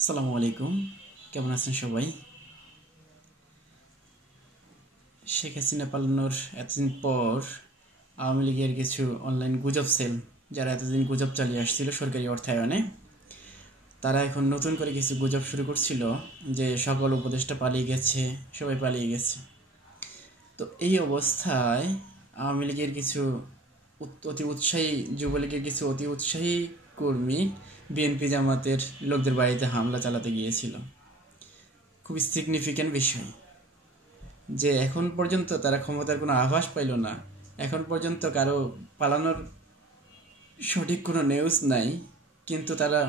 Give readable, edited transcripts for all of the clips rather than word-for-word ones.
আসসালামু আলাইকুম। কেমন আছেন সবাই? শেখ হাসিনা পালানোর এতদিন পর আওয়ামী লীগের কিছু অনলাইন গুজব সেল, যারা এতদিন গুজব চালিয়ে আসছিল সরকারি অর্থায়নে, তারা এখন নতুন করে কিছু গুজব শুরু করছিল যে সকল উপদেষ্টা পালিয়ে গেছে, সবাই পালিয়ে গেছে। তো এই অবস্থায় আওয়ামী লীগের কিছু অতি উৎসাহী, যুবলীগের কিছু অতি উৎসাহী কর্মী বিএনপি জামাতের লোকদের বাড়িতে হামলা চালাতে গিয়েছিল। খুবই সিগনিফিক্যান্ট বিষয় যে এখন পর্যন্ত তারা ক্ষমতার কোনো আভাস পাইল না। এখন পর্যন্ত কারো পালানোর সঠিক কোনো নিউজ নাই, কিন্তু তারা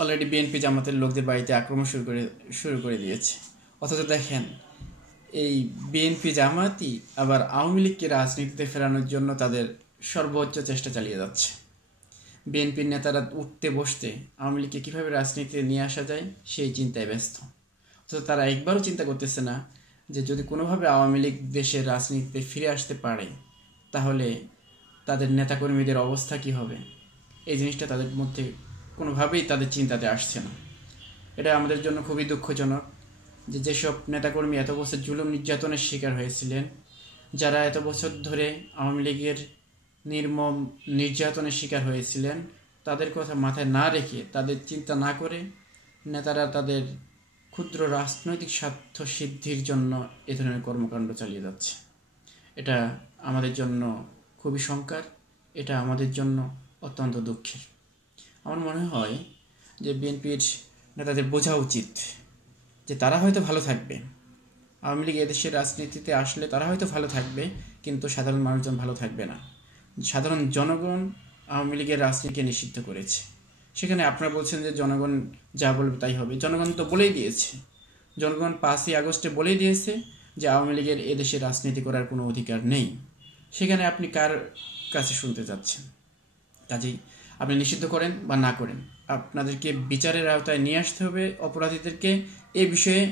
অলরেডি বিএনপি জামাতের লোকদের বাড়িতে আক্রমণ শুরু করে দিয়েছে। অথচ দেখেন, এই বিএনপি জামাতই আবার আওয়ামী লীগকে রাজনীতিতে ফেরানোর জন্য তাদের সর্বোচ্চ চেষ্টা চালিয়ে যাচ্ছে। বিএনপির নেতারা উঠতে বসতে আওয়ামী লীগকে কীভাবে রাজনীতিতে নিয়ে আসা যায় সেই চিন্তায় ব্যস্ত। অথচ তারা একবারও চিন্তা করতেছে না যে যদি কোনোভাবে আওয়ামী লীগ দেশের রাজনীতিতে ফিরে আসতে পারে তাহলে তাদের নেতাকর্মীদের অবস্থা কী হবে। এই জিনিসটা তাদের মধ্যে কোনোভাবেই তাদের চিন্তাতে আসছে না। এটা আমাদের জন্য খুবই দুঃখজনক যে যেসব নেতাকর্মী এত বছর জুলুম নির্যাতনের শিকার হয়েছিলেন, যারা এত বছর ধরে আওয়ামী লীগের নির্মম নির্যাতনের শিকার হয়েছিলেন, তাদের কথা মাথায় না রেখে, তাদের চিন্তা না করে নেতারা তাদের ক্ষুদ্র রাজনৈতিক স্বার্থ সিদ্ধির জন্য এ ধরনের কর্মকাণ্ড চালিয়ে যাচ্ছে। এটা আমাদের জন্য খুবই শঙ্কার, এটা আমাদের জন্য অত্যন্ত দুঃখের। আমার মনে হয় যে বিএনপির নেতাদের বোঝা উচিত যে তারা হয়তো ভালো থাকবে, আওয়ামী লীগ এদেশের রাজনীতিতে আসলে তারা হয়তো ভালো থাকবে, কিন্তু সাধারণ মানুষজন ভালো থাকবে না। সাধারণ জনগণ আওয়ামী লীগের রাজনীতিকে নিষিদ্ধ করেছে। সেখানে আপনারা বলছেন যে জনগণ যা বলবে তাই হবে। জনগণ তো বলেই দিয়েছে, জনগণ 5ই আগস্টে বলেই দিয়েছে যে আওয়ামী লীগের এদেশে রাজনীতি করার কোনো অধিকার নেই। সেখানে আপনি কার কাছে শুনতে যাচ্ছেন? কাজেই আপনি নিষিদ্ধ করেন বা না করেন, আপনাদেরকে বিচারের আওতায় নিয়ে আসতে হবে অপরাধীদেরকে। এ বিষয়ে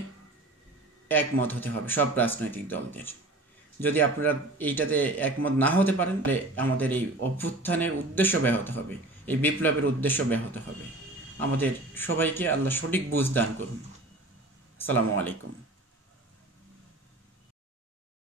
একমত হতে হবে সব রাজনৈতিক দলদের। যদি আপনারা এইটাতে একমত না হতে পারেন তাহলে আমাদের এই অভ্যুত্থানের উদ্দেশ্য ব্যাহত হবে, এই বিপ্লবের উদ্দেশ্য ব্যাহত হবে। আমাদের সবাইকে আল্লাহ সঠিক বুঝ দান করুন। আসসালামু আলাইকুম।